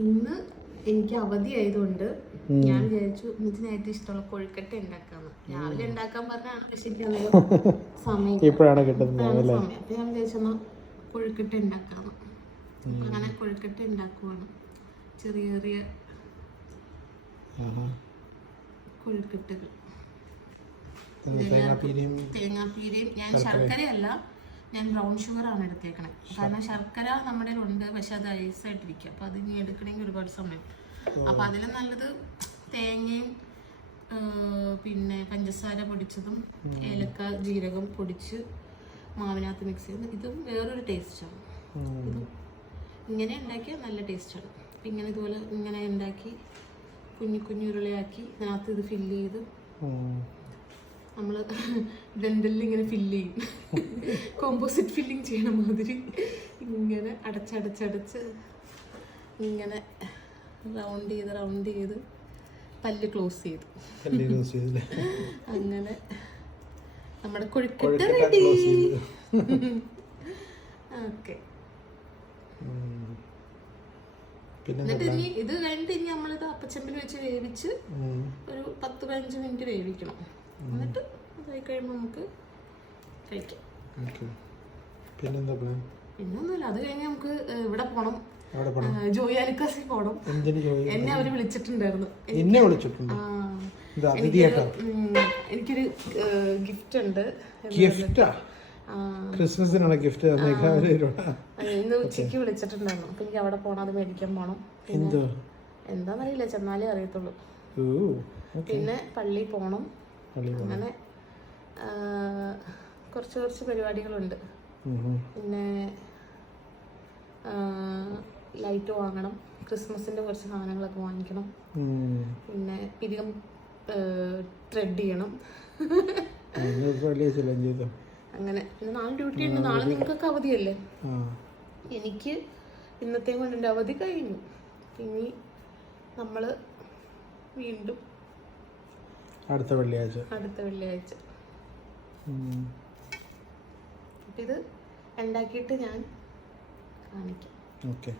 ഇന്ന് എനിക്ക് അവധി ആയതുകൊണ്ട് ഞാൻ വിചാരിച്ചു ഇതിന് ഏറ്റവും ഇഷ്ടമുള്ള കൊഴുക്കട്ട ഉണ്ടാക്കാന്ന്. രാവിലെ ഉണ്ടാക്കാൻ പറഞ്ഞാണ്, പക്ഷെ സമയം ഇപ്പോഴാണ് കിട്ടുന്നത്. അപ്പൊ ഞാൻ വിചാരിച്ചെന്നാ കൊഴുക്കട്ട ഉണ്ടാക്കാന്ന്. അങ്ങനെ കൊഴുക്കട്ട ഉണ്ടാക്കുവാണ്. ചെറിയ ചെറിയ കൊഴുക്കട്ടകൾ. തേങ്ങാപ്പീരയും ഞാൻ ശർക്കരയല്ല, ഞാൻ ബ്രൗൺ ഷുഗർ ആണ് എടുത്തേക്കണേ. കാരണം ശർക്കര നമ്മുടെ ഉണ്ട്, പക്ഷെ അത് ഐസായിട്ടിരിക്കും. അപ്പൊ അത് ഇനി എടുക്കണമെങ്കിൽ ഒരുപാട് സമയം. അപ്പൊ അതിലും നല്ലത് തേങ്ങയും പിന്നെ പഞ്ചസാര പൊടിച്ചതും ഏലക്ക ജീരകം പൊടിച്ച് മാവിനകത്ത് മിക്സ് ചെയ്ത്, ഇതും വേറൊരു ടേസ്റ്റാണ്. ഇതും ഇങ്ങനെ ഉണ്ടാക്കിയാൽ നല്ല ടേസ്റ്റാണ്. അപ്പം ഇങ്ങനെ ഇതുപോലെ ഇങ്ങനെ ഉണ്ടാക്കി കുഞ്ഞു കുഞ്ഞു ഉരുളയാക്കി ഇതിനകത്ത് ഇത് ഫില്ല് ചെയ്ത് നമ്മൾ ഡെന്റലിൽ ഇങ്ങനെ ഫില്ല് ചെയ്യും, കോമ്പോസിറ്റ് ഫില്ലിങ് ചെയ്യണ മാതിരി ഇങ്ങനെ അടച്ചടച്ചടച്ച് ഇങ്ങനെ റൗണ്ട് ചെയ്ത് പല്ല് ക്ലോസ് ചെയ്തു. അങ്ങനെ നമ്മുടെ കൊഴുക്കട്ട റെഡി. ഓക്കെ, എന്നിട്ട് ഇനി ഇത് കഴിഞ്ഞിട്ട് ഇനി നമ്മളിത് അപ്പച്ചമ്പിൽ വെച്ച് വേവിച്ച് ഒരു 10-15 മിനിറ്റ് വേവിക്കണം. എന്നിട്ട് അതായി കഴിയുമ്പോൾ നമുക്ക് കഴിക്കാം. പിന്നൊന്നുമില്ല, അത് കഴിഞ്ഞ് നമുക്ക് ഇവിടെ പോണം, ജോയി ആലുക്കാസിൽ പോണം. എന്നെ അവര് വിളിച്ചിട്ടുണ്ടായിരുന്നു. എനിക്കൊരു ഗിഫ്റ്റ് ഉണ്ട്. ക്രിസ്മസിനുള്ള ഗിഫ്റ്റ് ഇന്ന് ഉച്ചക്ക് വിളിച്ചിട്ടുണ്ടായിരുന്നു. അപ്പൊ എനിക്ക് അവിടെ പോണം, അത് മേടിക്കാൻ പോണം. എന്താന്നറിയില്ല, ചെന്നാലേ അറിയത്തുള്ളൂ. പിന്നെ പള്ളി പോണം. അങ്ങനെ കുറച്ച് പരിപാടികളുണ്ട്. പിന്നെ ലൈറ്റ് വാങ്ങണം, ക്രിസ്മസിന്റെ കുറച്ച് സാധനങ്ങളൊക്കെ വാങ്ങിക്കണം. പിന്നെ പിരികം ത്രെഡ് ചെയ്യണം. അങ്ങനെ നാളെ ഡ്യൂട്ടി ഉണ്ട്. നാളെ നിങ്ങൾക്കൊക്കെ അവധിയല്ലേ? എനിക്ക് ഇന്നത്തെ കൊണ്ട് എൻ്റെ അവധി കഴിഞ്ഞു. ഇനി നമ്മള് വീണ്ടും അടുത്ത വെള്ളിയാഴ്ച. ഇത് ഉണ്ടാക്കിയിട്ട് ഞാൻ കാണിക്കാം. ഓക്കെ.